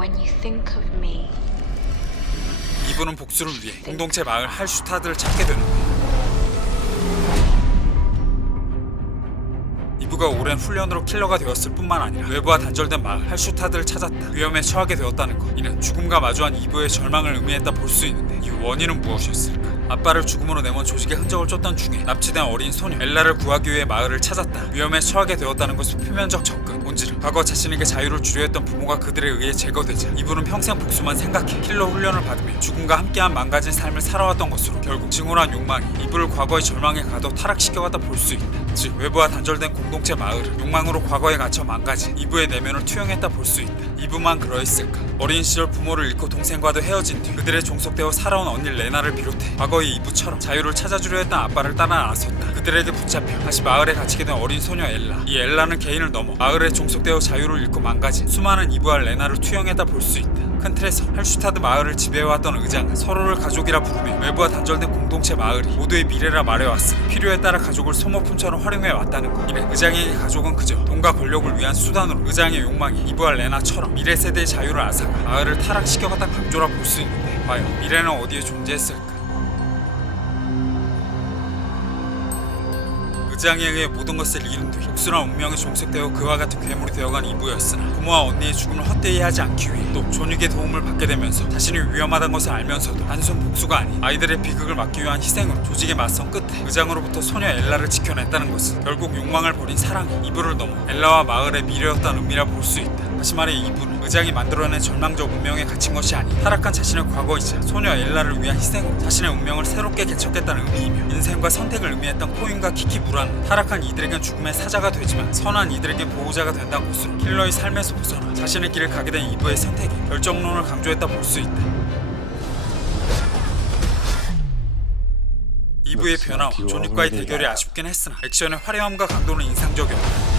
When you think of me, 이분은 복수를 위해 공동체 마을 할슈타드를 찾게 되는데 이브가 오랜 훈련으로 킬러가 되었을 뿐만 아니라 외부와 단절된 마을 할슈타드를 찾았다. 위험에 처하게 되었다는 것. 이는 죽음과 마주한 이브의 절망을 의미했다 볼 수 있는데 이 원인은 무엇이었을까? 아빠를 죽음으로 내몬 조직의 흔적을 쫓던 중에 납치된 어린 소녀 엘라를 구하기 위해 마을을 찾았다. 위험에 처하게 되었다는 것은 표면적 접근 본질은 과거 자신에게 자유를 주려 했던 부모가 그들에 의해 제거되자 이분은 평생 복수만 생각해 킬러 훈련을 받으며 죽음과 함께한 망가진 삶을 살아왔던 것으로 결국 증오란 욕망이 이분을 과거의 절망에 가도 타락시켜갔다 볼 수 있다. 즉 외부와 단절된 공동체 마을은 욕망으로 과거에 갇혀 망가진 이브의 내면을 투영했다 볼 수 있다. 이브만 그러했을까? 어린 시절 부모를 잃고 동생과도 헤어진 뒤 그들의 종속되어 살아온 언니 레나를 비롯해 과거의 이브처럼 자유를 찾아주려 했던 아빠를 따라 나섰다. 그들에게 붙잡혀 다시 마을에 갇히게 된 어린 소녀 엘라. 이 엘라는 개인을 넘어 마을에 종 속되어 자유를 잃고 망가진 수많은 이브와 레나를 투영했다 볼 수 있다 큰 틀에서 할슈타드 마을을 지배해왔던 의장은 서로를 가족이라 부르며 외부와 단절된 공동체 마을이 모두의 미래라 말해왔으니 필요에 따라 가족을 소모품처럼 활용해 왔다는 것. 이래 의장에게 가족은 그저 돈과 권력을 위한 수단으로 의장의 욕망이 이브와 레나처럼 미래 세대의 자유를 앗아가 마을을 타락시켜갔다 강조라 볼 수 있는데 과연 미래는 어디에 존재했을까? 의해 모든 것을 잃은 뒤 복수란 운명에 종색되어 그와 같은 괴물이 되어간 이브였으나 부모와 언니의 죽음을 헛되이 하지 않기 위해 또 존윅의 도움을 받게 되면서 자신이 위험하다는 것을 알면서도 단순 복수가 아닌 아이들의 비극을 막기 위한 희생으로 조직에 맞선 끝에 의장으로부터 소녀 엘라를 지켜냈다는 것은 결국 욕망을 버린 사랑이 이브를 넘어 엘라와 마을의 미래였다는 의미라 볼 수 있다. 다시 말해 이브는 의장이 만들어낸 절망적 운명에 갇힌 것이 아닌 타락한 자신의 과거이자 소녀 엘라를 위한 희생으로 자신의 운명을 새롭게 개척했다는 의미이며 인생과 선택을 의미했던 코인과 키키 무라는 타락한 이들에겐 죽음의 사자가 되지만 선한 이들에겐 보호자가 된다는 것으로 킬러의 삶에서 벗어나 자신의 길을 가게 된 이브의 선택이 결정론을 강조했다 볼 수 있다. 이브의 변화와 존윅과의 대결이 아쉽긴 했으나 액션의 화려함과 강도는 인상적이었다.